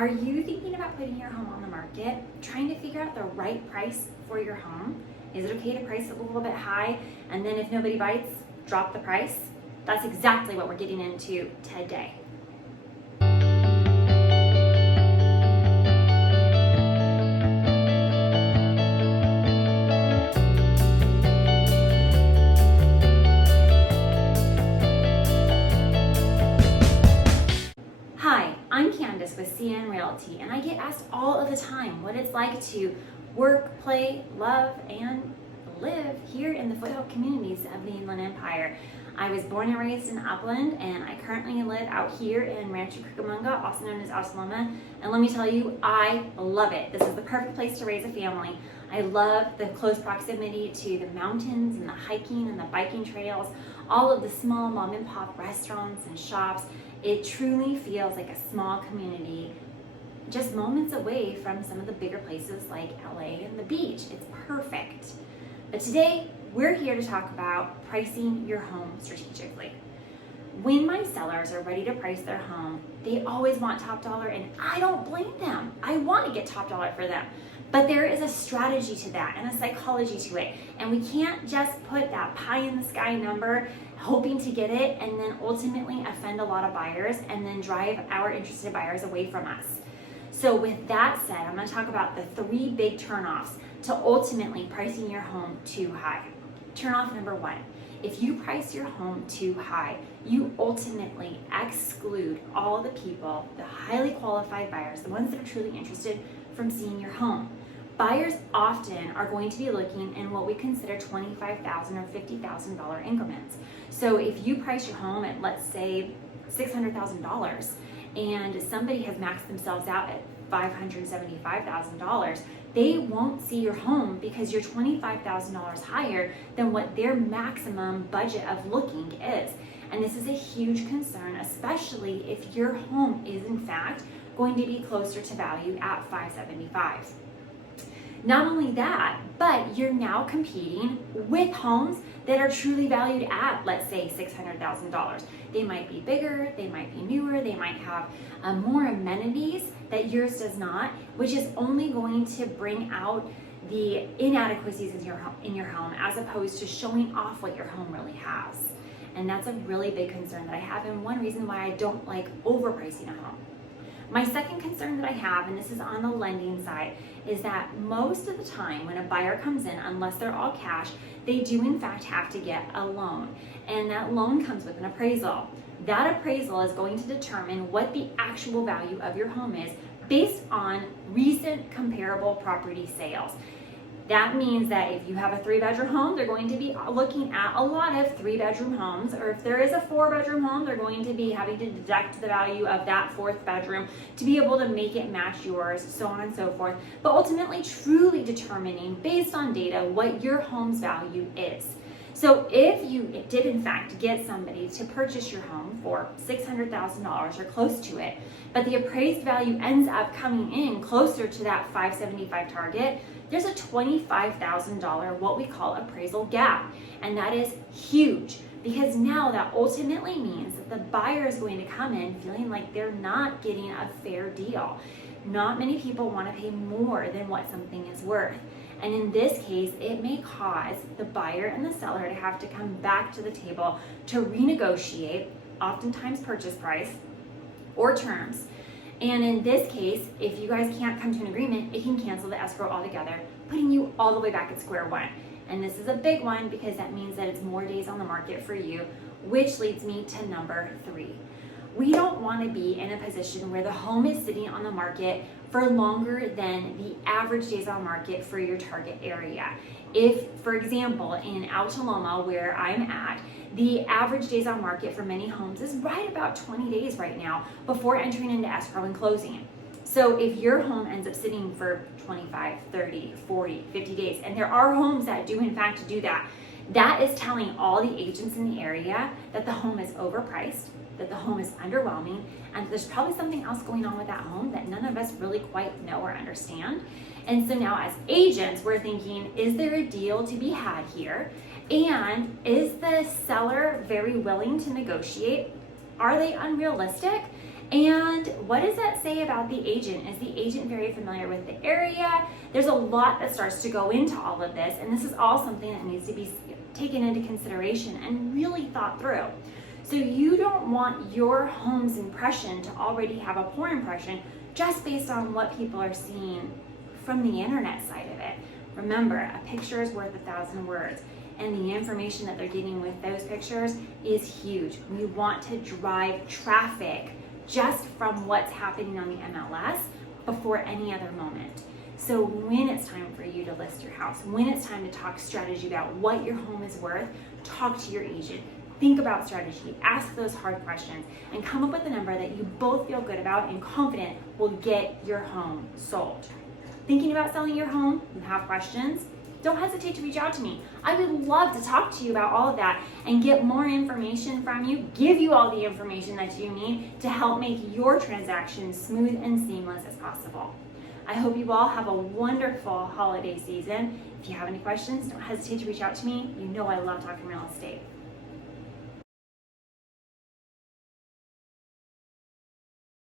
Are you thinking about putting your home on the market, trying to figure out the right price for your home? Is it okay to price it a little bit high, and then if nobody bites, drop the price? That's exactly what we're getting into today. Hi, I'm Candace with CN Realty, and I get asked all of the time what it's like to work, play, love, and live here in the foothill communities of the Inland Empire. I was born and raised in Upland, and I currently live out here in Rancho Cucamonga, also known as Altaloma. And let me tell you, I love it. This is the perfect place to raise a family. I love the close proximity to the mountains and the hiking and the biking trails, all of the small mom and pop restaurants and shops. It truly feels like a small community, just moments away from some of the bigger places like LA and the beach. It's perfect. But today, we're here to talk about pricing your home strategically. When my sellers are ready to price their home, they always want top dollar, and I don't blame them. I want to get top dollar for them. But there is a strategy to that and a psychology to it. And we can't just put that pie in the sky number hoping to get it and then ultimately offend a lot of buyers and then drive our interested buyers away from us. So with that said, I'm going to talk about the 3 big turnoffs to ultimately pricing your home too high. Turnoff number 1. If you price your home too high, you ultimately exclude all the people, the highly qualified buyers, the ones that are truly interested, from seeing your home. Buyers often are going to be looking in what we consider $25,000 or $50,000 increments. So if you price your home at, let's say, $600,000 and somebody has maxed themselves out at $575,000, they won't see your home because you're $25,000 higher than what their maximum budget of looking is. And this is a huge concern, especially if your home is in fact going to be closer to value at $575,000. Not only that, but you're now competing with homes that are truly valued at, let's say, $600,000. They might be bigger, they might be newer, they might have more amenities that yours does not, which is only going to bring out the inadequacies in your home as opposed to showing off what your home really has. And that's a really big concern that I have, and one reason why I don't like overpricing a home. My second concern that I have, and this is on the lending side, is that most of the time when a buyer comes in, unless they're all cash, they do in fact have to get a loan. And that loan comes with an appraisal. That appraisal is going to determine what the actual value of your home is based on recent comparable property sales. That means that if you have a 3-bedroom home, they're going to be looking at a lot of 3-bedroom homes, or if there is a 4-bedroom home, they're going to be having to deduct the value of that 4th bedroom to be able to make it match yours, so on and so forth, but ultimately truly determining based on data what your home's value is. So if you did in fact get somebody to purchase your home for $600,000 or close to it, but the appraised value ends up coming in closer to that $575,000 target, there's a $25,000 what we call appraisal gap. And that is huge, because now that ultimately means that the buyer is going to come in feeling like they're not getting a fair deal. Not many people want to pay more than what something is worth. And in this case, it may cause the buyer and the seller to have to come back to the table to renegotiate, oftentimes purchase price or terms. And in this case, if you guys can't come to an agreement, it can cancel the escrow altogether, putting you all the way back at square one. And this is a big one because that means that it's more days on the market for you, which leads me to number 3. We don't want to be in a position where the home is sitting on the market for longer than the average days on market for your target area. If, for example, in Altaloma, where I'm at, the average days on market for many homes is right about 20 days right now before entering into escrow and closing. So if your home ends up sitting for 25, 30, 40, 50 days, and there are homes that do in fact do that, that is telling all the agents in the area that the home is overpriced, that the home is underwhelming, and there's probably something else going on with that home that none of us really quite know or understand. And so now as agents, we're thinking, is there a deal to be had here? And is the seller very willing to negotiate? Are they unrealistic? And what does that say about the agent? Is the agent very familiar with the area? There's a lot that starts to go into all of this, and this is all something that needs to be taken into consideration and really thought through. So you don't want your home's impression to already have a poor impression just based on what people are seeing from the internet side of it. Remember, a picture is worth 1,000 words, and the information that they're getting with those pictures is huge. We want to drive traffic just from what's happening on the MLS before any other moment. So when it's time for you to list your house, when it's time to talk strategy about what your home is worth, talk to your agent. Think about strategy, ask those hard questions, and come up with a number that you both feel good about and confident will get your home sold. Thinking about selling your home, you have questions, don't hesitate to reach out to me. I would love to talk to you about all of that and get more information from you, give you all the information that you need to help make your transaction smooth and seamless as possible. I hope you all have a wonderful holiday season. If you have any questions, don't hesitate to reach out to me. You know I love talking real estate.